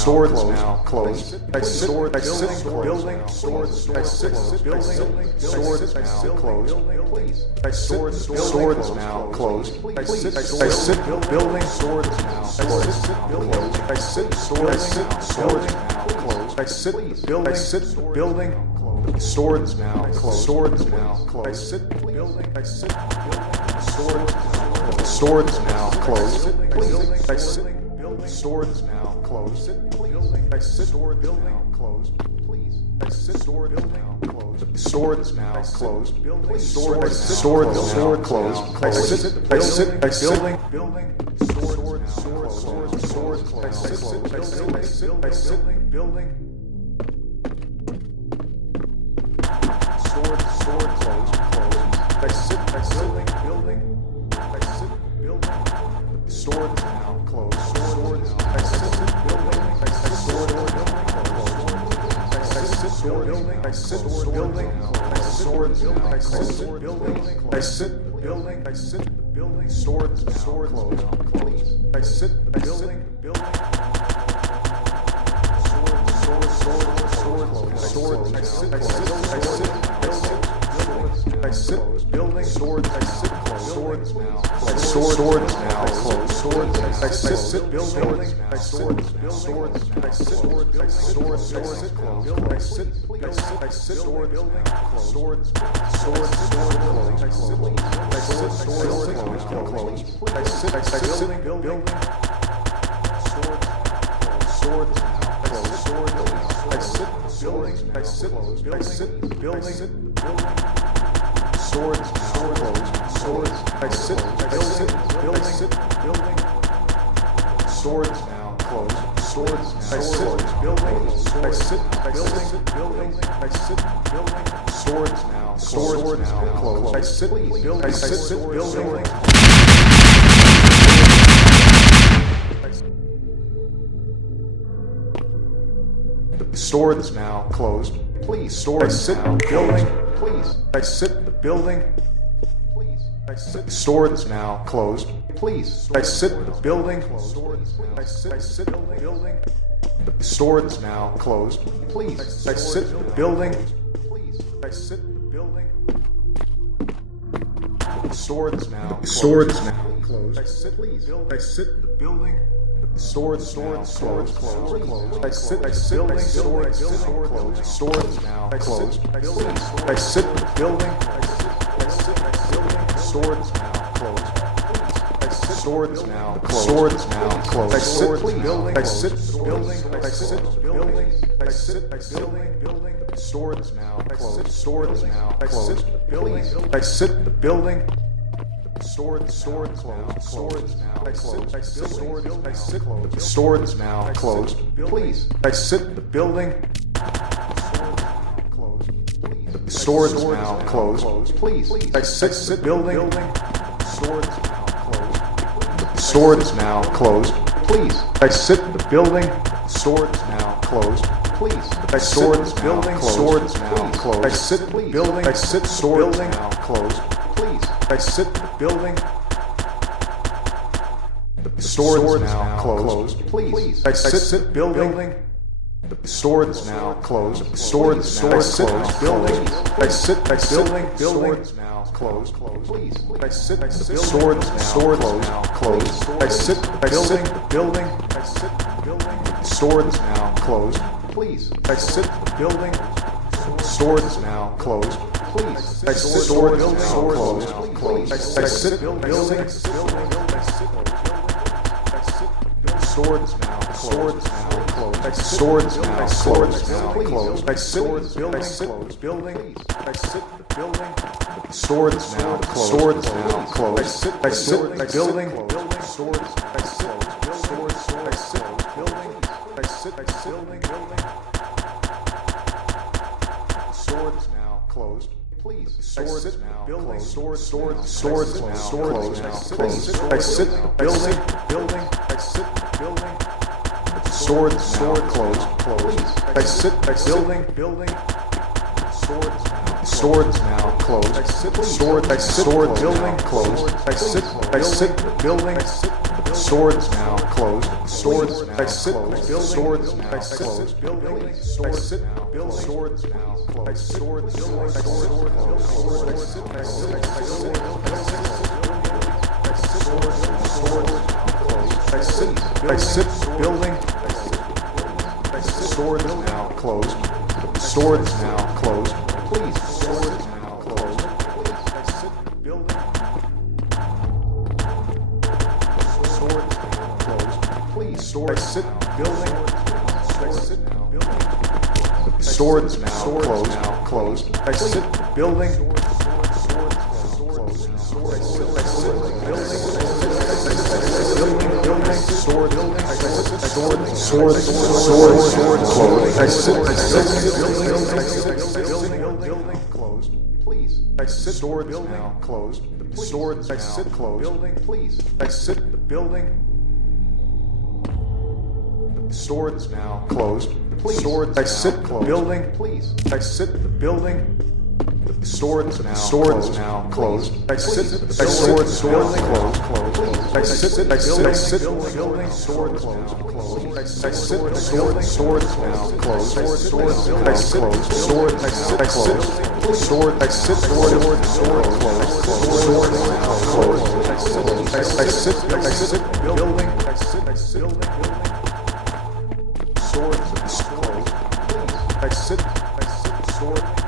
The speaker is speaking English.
Sword is now closed. Exit the building. Sword is now closed. Exit building. Sword is building. Sword is now closed. Exit sword is now closed. Exit building. Sword is now closed. Exit sword is now closed. Exit building. Exit building. Sword is now closed. Sword is now closed. Exit building. Exit sword is now closed. Exit sword is now closed. Exit sword building closed. Please. Exit sword now closed. Sword is now closed. Sword closed. Exit building. Sword closed. Exit building. Sword closed. Exit building. Exit building. Sword now closed. Sword exit building. Exit sword building. Exit building. Sword exit building. Exit building. Exit building. Sword closed. Exit building. Sword exit building. Sword exit sword now closed. Sword exit building. Sword sword exit sword exit sword building. Sword closed. Exit building. Sword exit building. Exit building. Sword closed. Sword exit building. Sword now closed. Sword exit building. Exit building. Exit building. Sword now closed. Exit building. Exit building. Sword is now closed. Please. Sword exit building. Please. Exit the building. Please. Exit. Sword is now closed. Please. Exit the building. Exit building. The sword is now closed. Please. Exit the building. Please. Exit the building. The sword is now closed. Exit please. Exit the building. Sword closed. Exit building. Sword closed. Sword is now closed. Exit building. Exit building. Sword is now closed. Sword is now closed. Sword is now closed. Exit building. Exit building. Exit building. Exit building. Sword is now closed. Sword is now closed. Building. Exit the building. Sword closed. Sword is now closed. Sword is now closed. Please exit the building. Sword is now closed. Please exit the building. Sword is now closed. Please exit the building. Sword is now closed. Please exit the building. Sword is now closed. Exit the building. Exit sword is now closed. Please exit the building. The sword is now closed. Please exit the building. The sword is now closed. Sword is now closed. Building. Exit building. Building is now closed. Please exit the sword is now closed. Exit building. Building. Exit building. Sword is now closed. Please exit the building. Sword is now closed. Please exit sword is now closed. Exit building. Sword is now closed. Sword is now closed. Exit building. Exit building. Exit building. Swords now closed. Swords now closed. Exit building. Swords. Exit. Swords. Exit building. Exit building. Swords now closed. Please. Swords now building. Swords now closed. Exit building. Exit building. Swords now closed. Exit building. Swords now closed. Sword building closed. Exit building. Swords now closed. Swords exit. Swords now closed. Building. Exit building. Swords now closed. Swords exit. Exit building. Swords now closed. Swords now closed. Please. Swords now closed. Exit building. Swords now closed. Please. Swords exit building. Exit building. Swords now closed. Exit building. Sword closed. Exit building closed. Please. Exit sword now closed. Sword exit closed. Building please. Exit the building. Swords now closed. Please. Sword exit building please. Exit the building. Swords now closed. Exit sword closed. Exit building. Sword closed. Exit building. Swords now closed. Exit sword exit closed. Sword exit sword closed. Sword now closed. Exit building. Exit building. Swords closed. Exit sword.